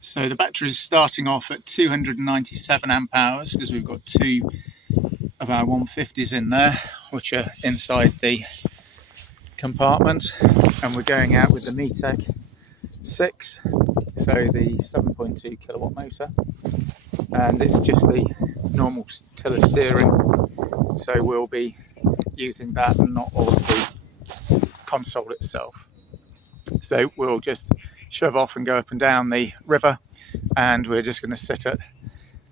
So the battery is starting off at 297 amp hours because we've got two of our 150s in there, which are inside the compartment, and we're going out with the Mitek 6, so the 7.2 kilowatt motor, and it's just the normal tiller steering, so we'll be using that and not all of the console itself. So we'll just shove off and go up and down the river, and we're just going to sit at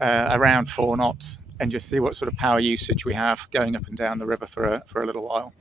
around 4 knots and just see what sort of power usage we have going up and down the river for a little while.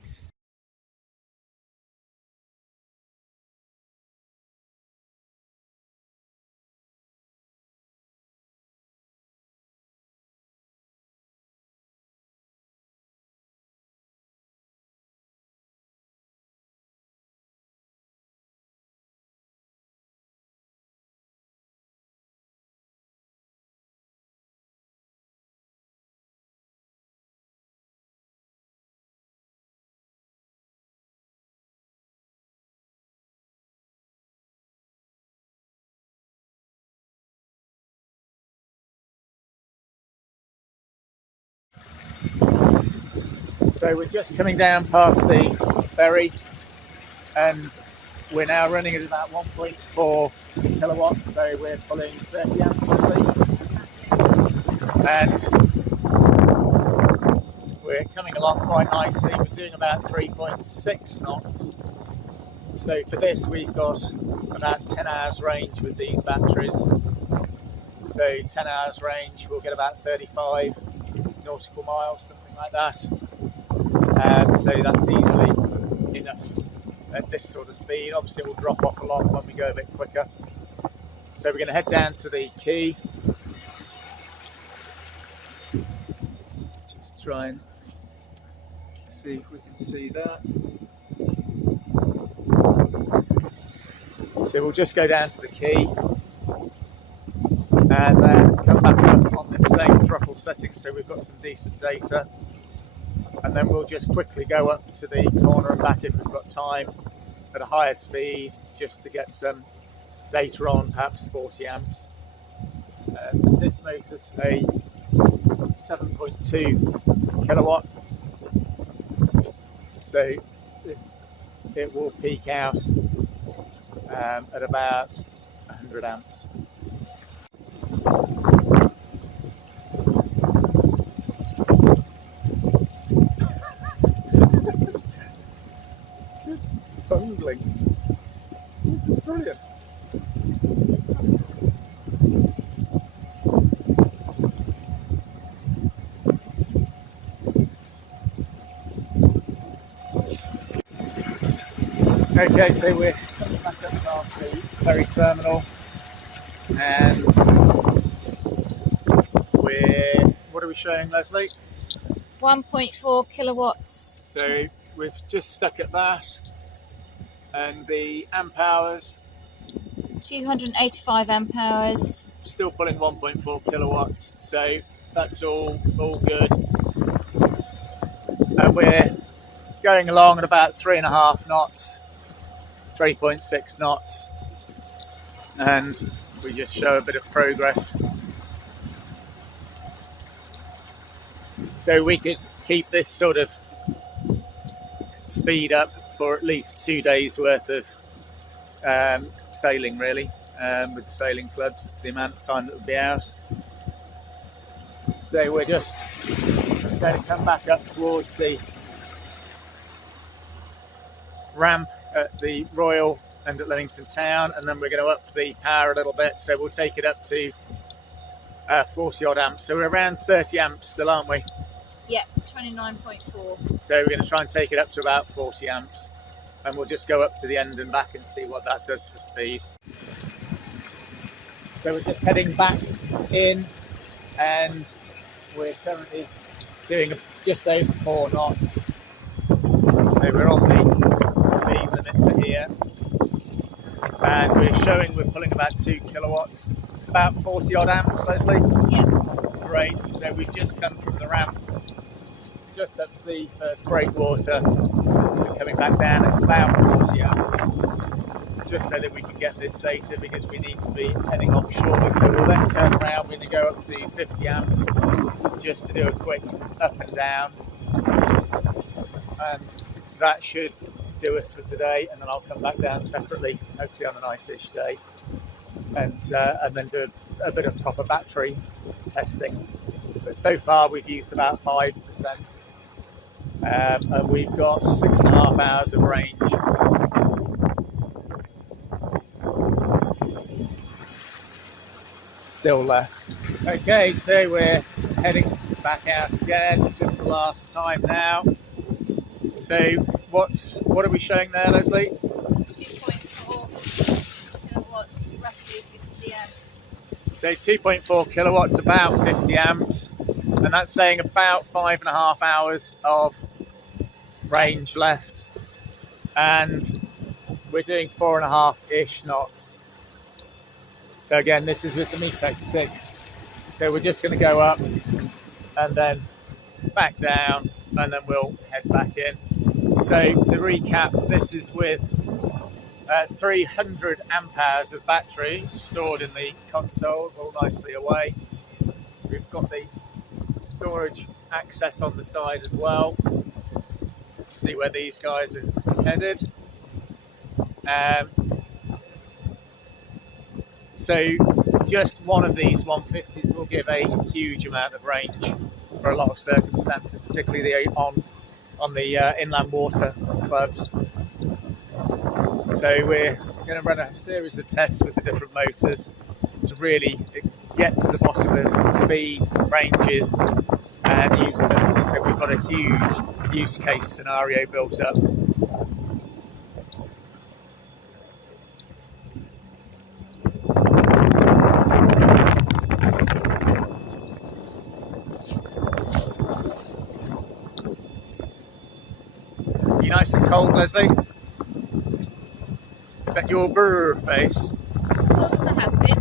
So we're just coming down past the ferry, and we're now running at about 1.4 kilowatts, so we're pulling 30 amps and we're coming along quite nicely. We're doing about 3.6 knots. So for this we've got about 10 hours range with these batteries. So 10 hours range, we'll get about 35 nautical miles, something like that. So that's easily enough at this sort of speed. Obviously it will drop off a lot when we go a bit quicker. So we're going to head down to the quay. Let's just try and see if we can see that. So we'll just go down to the quay and then come back up on the same throttle setting, so we've got some decent data. And then we'll just quickly go up to the corner and back if we've got time at a higher speed, just to get some data on, perhaps 40 amps. This motor's a 7.2 kilowatt, so it will peak out at about 100 amps. Just bungling. This is brilliant. Okay, so we're coming back up past the ferry terminal, and what are we showing, Leslie? 1.4 kilowatts. So we've just stuck at that, and the amp hours, 285 amp hours. still pulling 1.4 kilowatts, so that's all good. And we're going along at about 3.5 knots, 3.6 knots, and we just show a bit of progress. So we could keep this sort of speed up for at least 2 days worth of sailing, really, with the sailing clubs, the amount of time that would be out. So we're just going to come back up towards the ramp at the Royal and at Leamington Town, and then we're going to up the power a little bit, so we'll take it up to 40 odd amps. So we're around 30 amps still, aren't we? Yep, 29.4. So we're going to try and take it up to about 40 amps, and we'll just go up to the end and back and see what that does for speed. So we're just heading back in, and we're currently doing just over 4 knots. So we're on the speed limit for here, and we're showing we're pulling about 2 kilowatts. It's about 40 odd amps, Leslie. Yep. Great. So we've just come from the ramp just up to the first breakwater, and coming back down, it's about 40 amps. just so that we can get this data, because we need to be heading off shortly. So we'll then turn around, we're going to go up to 50 amps just to do a quick up and down, and that should do us for today. And then I'll come back down separately, hopefully on a nice-ish day, and then do a bit of proper battery testing. But so far we've used about 5%, and we've got 6.5 hours of range. Still left. Okay, so we're heading back out again, just the last time now. So what are we showing there, Leslie? 2.4 kilowatts, roughly 50 amps. So 2.4 kilowatts, about 50 amps, and that's saying about 5.5 hours of range left, and we're doing 4.5-ish knots. So again, this is with the Mitek 6. So we're just going to go up and then back down, and then we'll head back in. So to recap, this is with 300 amp hours of battery stored in the console, all nicely away. We've got the storage access on the side as well. See where these guys are headed. So just one of these 150s will give a huge amount of range for a lot of circumstances, particularly on the inland water clubs. So we're going to run a series of tests with the different motors to really get to the bottom of speeds, ranges and usability. So we've got a huge use case scenario built up. You nice and cold, Leslie? Is that your brr face? As long as I have been.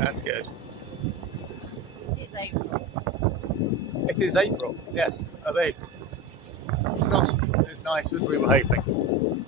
That's good. It's April. It is April, yes. Although it's not as nice as we were hoping.